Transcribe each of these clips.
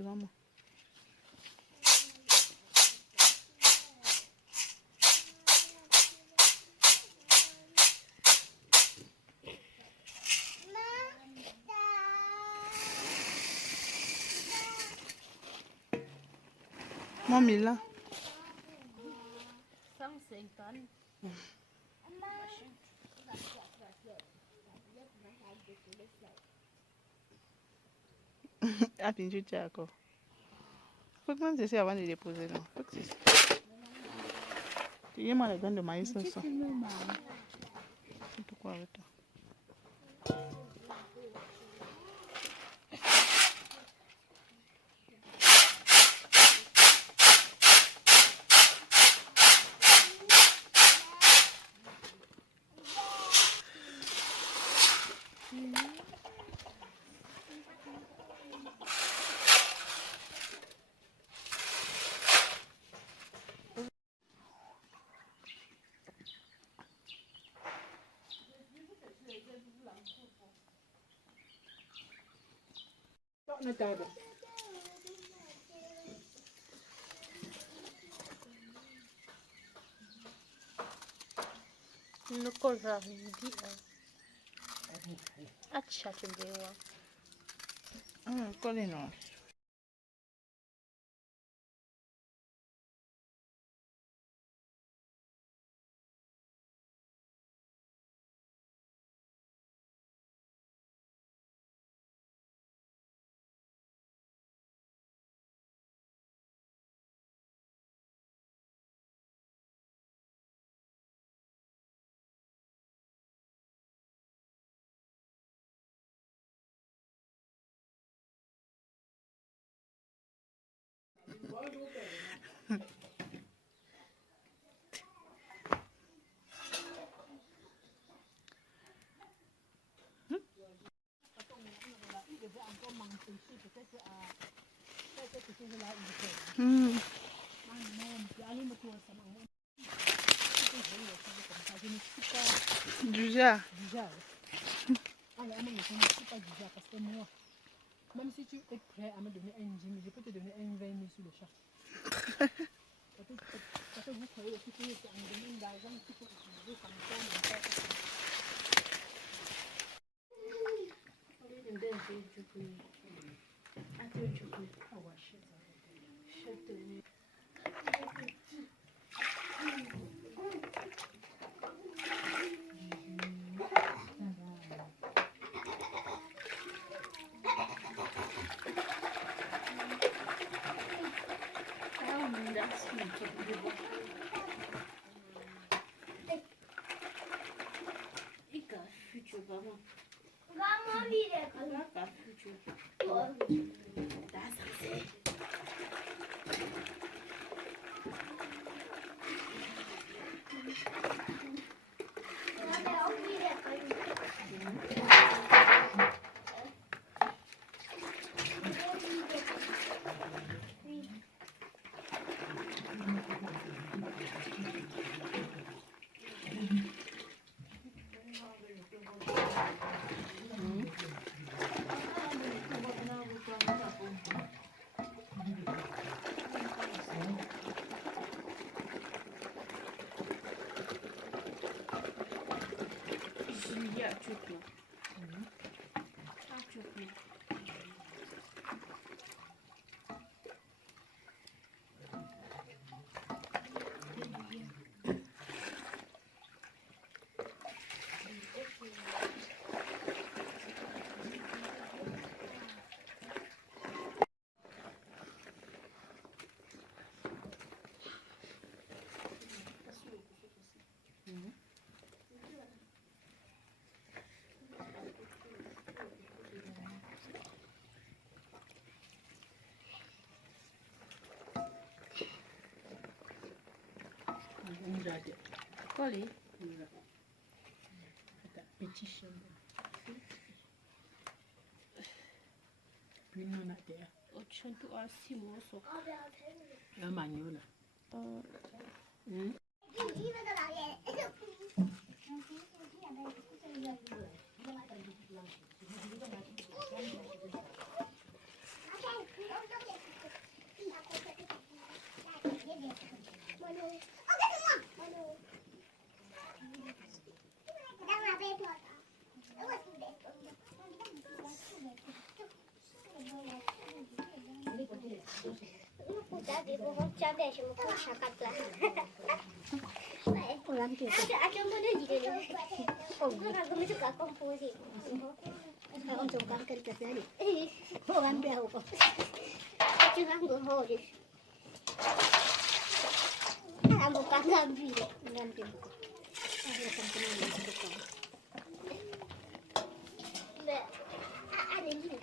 de maman. Mamie là. 150. Ah, puis tu tiens encore. Faut que même c'est avant de déposer, non. Faut que c'est. Tu y as mal à graines de maïs, ça. C'est tout quoi avec toi. No cosa vidi. Acciate bewa. Ah, collez non. Du jar. Même si tu es prêt à me donner un gym, je peux te donner un 20 000 sur le chat. Parce que vous croyez aussi que c'est un domaine d'argent qu'il faut utiliser comme ça. Collé. Petit chien. Puis non à terre. O chantu a simo so. La magnola. Jadi bohong cabai semua pun syakat lah. Orang tu. Ada mana dia ni? Oh, aku mesti kat komposi. Orang congkak kerja tadi. Eh, Orang dia apa? aku anggur hori. Anggur kangambi. Ganti. Ada sampai ni bukan. Ada ni.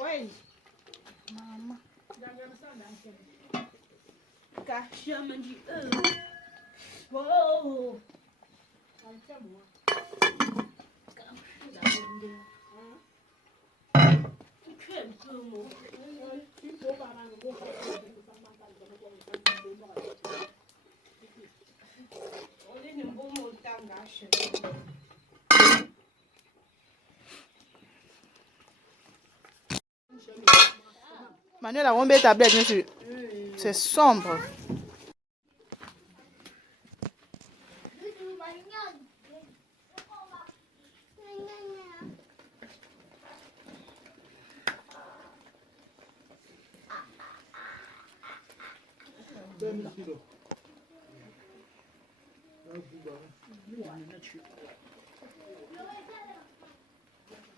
Wait. Mama. Kasih mandi. Wow. Manuel a rombé tablette, monsieur. C'est sombre.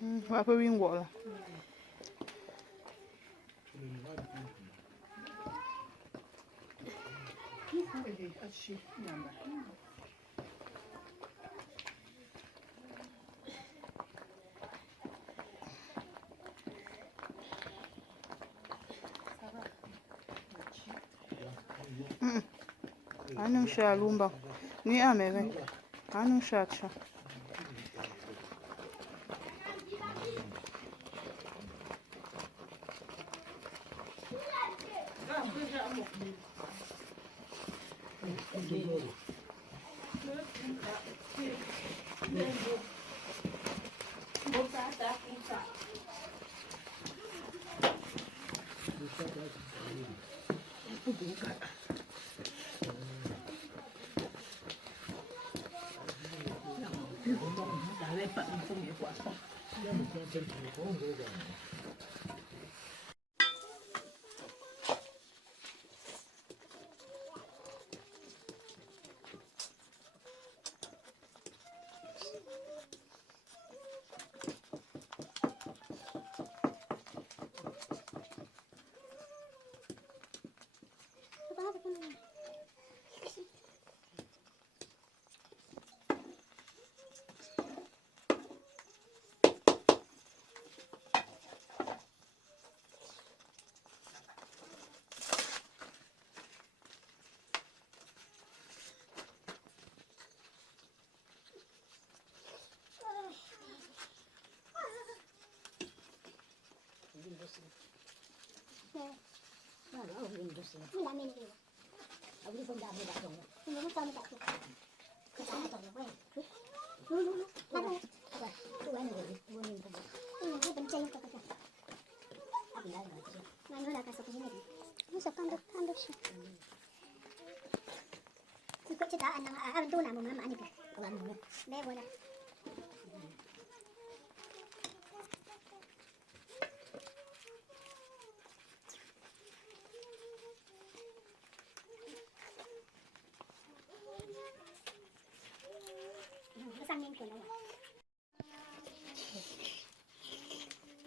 On va pas une voix là. Anun sha lumba. Ni amere. Anun sha cha.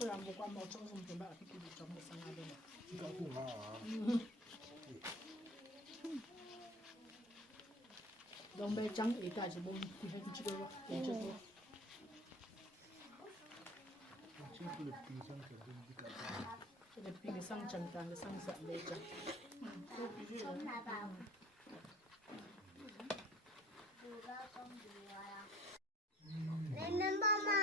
yang bukan mau cong sum tembak tapi di cong setengah dulu. Jika bunga. Dong becang ita aja bom tiga kecil dulu. Kecil dulu. Macam kulit pisang terus jika. Ada pilih sang cangkang, sang sak becang. Không là vào. Vừa con vừa. Nên nên ba má